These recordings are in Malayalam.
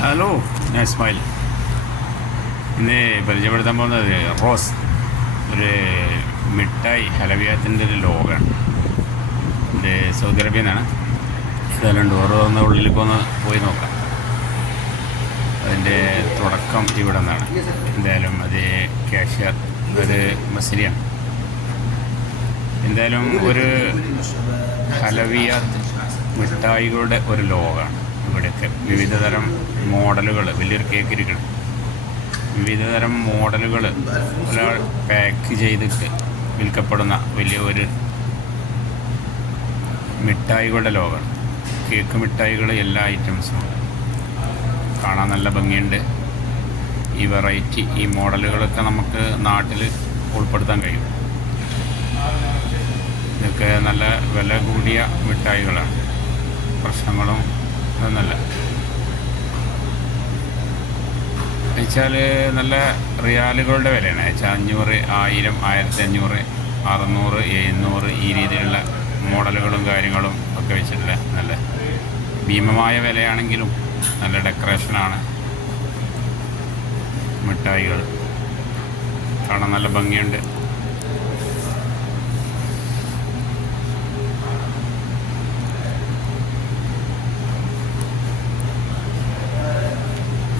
ഹലോ, ഞാൻ ഇസ്മായിൽ. ഇന്ന് പരിചയപ്പെടുത്താൻ പോകുന്നത് റോസ്, ഒരു മിഠായി ഹലവിയാത്തിൻ്റെ ഒരു ലോകമാണ്. ഇത് സൗദി അറേബ്യ നിന്നാണ്. ഏതായാലും ഡോറ് തുറന്ന ഉള്ളിലേക്ക് ഒന്ന് പോയി നോക്കാം. അതിൻ്റെ തുടക്കം ഇവിടെ നിന്നാണ്. എന്തായാലും അത് കാഷ്യർ ഒരു മസിരിയാണ്. എന്തായാലും ഒരു ഹലവിയാത്ത് മിഠായികളുടെ ഒരു ലോകമാണ് ഇവിടെയൊക്കെ. വിവിധതരം മോഡലുകൾ, വലിയൊരു കേക്ക് ഇരിക്കണം, വിവിധതരം മോഡലുകൾ ഒരാൾ പാക്ക് ചെയ്തിട്ട് വിൽക്കപ്പെടുന്ന വലിയ ഒരു മിഠായികളുടെ ലോകമാണ്. കേക്ക് മിഠായികൾ എല്ലാ ഐറ്റംസും ഉണ്ട്. കാണാൻ നല്ല ഭംഗിയുണ്ട്. ഈ വെറൈറ്റി, ഈ മോഡലുകളൊക്കെ നമുക്ക് നാട്ടിൽ ഉൾപ്പെടുത്താൻ കഴിയും. ഇതൊക്കെ നല്ല വില കൂടിയ മിഠായികളാണ്. പ്രശ്നങ്ങളും ഒന്നല്ല വെച്ചാൽ നല്ല റിയാലുകളുടെ വിലയാണ്. വെച്ചാൽ 500, 1000, 1500, 600, 700 ഈ രീതിയിലുള്ള മോഡലുകളും കാര്യങ്ങളും ഒക്കെ വെച്ചിട്ടുള്ള നല്ല ഭീമമായ വിലയാണെങ്കിലും നല്ല ഡെക്കറേഷനാണ് മിഠായികൾ. കാണാൻ നല്ല ഭംഗിയുണ്ട്.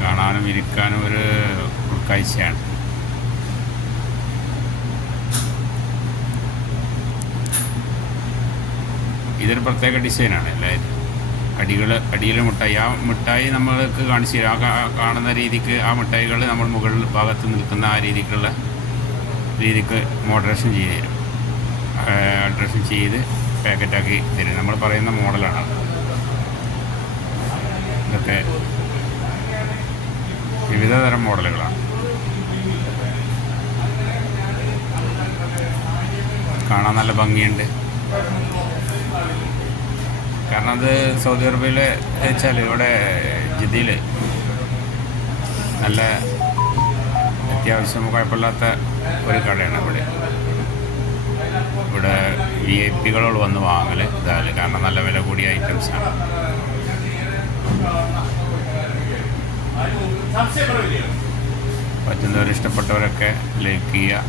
കാണാനും ഇരിക്കാനും ഒരു ഉൾക്കാഴ്ചയാണ്. ഇതൊരു പ്രത്യേക ഡിസൈനാണ്. എല്ലാവരും അടിയിൽ മിഠായി, ആ മിഠായി നമ്മൾക്ക് കാണിച്ചു തരും. ആ കാണുന്ന രീതിക്ക് ആ മിഠായികൾ നമ്മൾ മുകളിൽ ഭാഗത്ത് നിൽക്കുന്ന ആ രീതിക്ക് മോഡറേഷൻ ചെയ്ത് തരും. അൾട്രേഷൻ ചെയ്ത് പാക്കറ്റാക്കി തരും. നമ്മൾ പറയുന്ന മോഡലാണ് ഇതൊക്കെ. വിവിധതരം മോഡലുകളാണ്. കാണാൻ നല്ല ഭംഗിയുണ്ട്. കാരണം അത് സൗദി അറേബ്യയിൽ വെച്ചാൽ ഇവിടെ ജിദ്ദയിൽ നല്ല അത്യാവശ്യം കുഴപ്പമില്ലാത്ത ഒരു കടയാണ് ഇവിടെ VIP കളോട് വന്ന് വാങ്ങൽ ഇതാല്. കാരണം നല്ല വില കൂടിയ ഐറ്റംസാണ്. പറ്റുന്നവർ, ഇഷ്ടപ്പെട്ടവരൊക്കെ ലൈക്ക് ചെയ്യുക.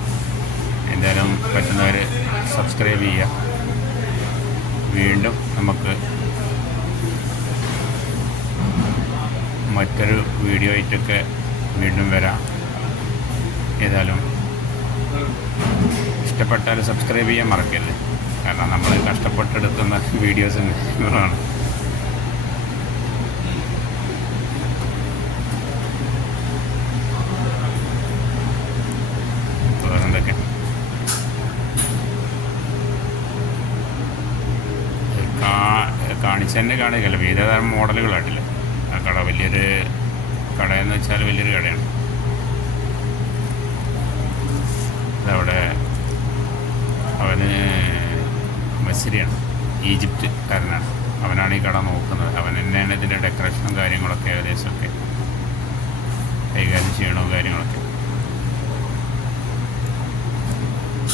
എന്തായാലും പറ്റുന്നവർ സബ്സ്ക്രൈബ് ചെയ്യുക. വീണ്ടും നമുക്ക് മറ്റൊരു വീഡിയോ ആയിട്ടൊക്കെ വീണ്ടും വരാം. ഏതായാലും ഇഷ്ടപ്പെട്ടാൽ സബ്സ്ക്രൈബ് ചെയ്യാൻ മറക്കല്ലേ. കാരണം നമ്മൾ കഷ്ടപ്പെട്ടെടുക്കുന്ന വീഡിയോസ് ആണ്. വേറെന്തൊക്കെ കാണിച്ചെന്നെ കാണുകയല്ല, വിവിധതരം മോഡലുകളായിട്ടില്ല. ആ കട വലിയൊരു കടയെന്ന് വെച്ചാൽ വലിയൊരു കടയാണ്. അതവിടെ അവന് മസിരിയാണ്, ഈജിപ്തുകാരനാണ്. അവനാണ് ഈ കട നോക്കുന്നത്. അവൻ തന്നെയാണ് ഇതിൻ്റെ ഡെക്കറേഷനും കാര്യങ്ങളൊക്കെ ഏകദേശമൊക്കെ കൈകാര്യം ചെയ്യണവും കാര്യങ്ങളൊക്കെ.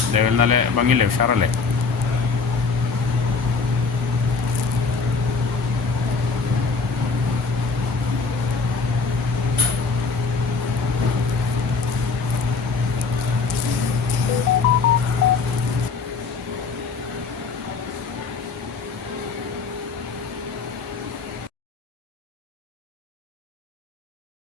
ഇതേപോലെ നല്ല ഭംഗിയില്ലേ, ഉഷാറല്ലേ.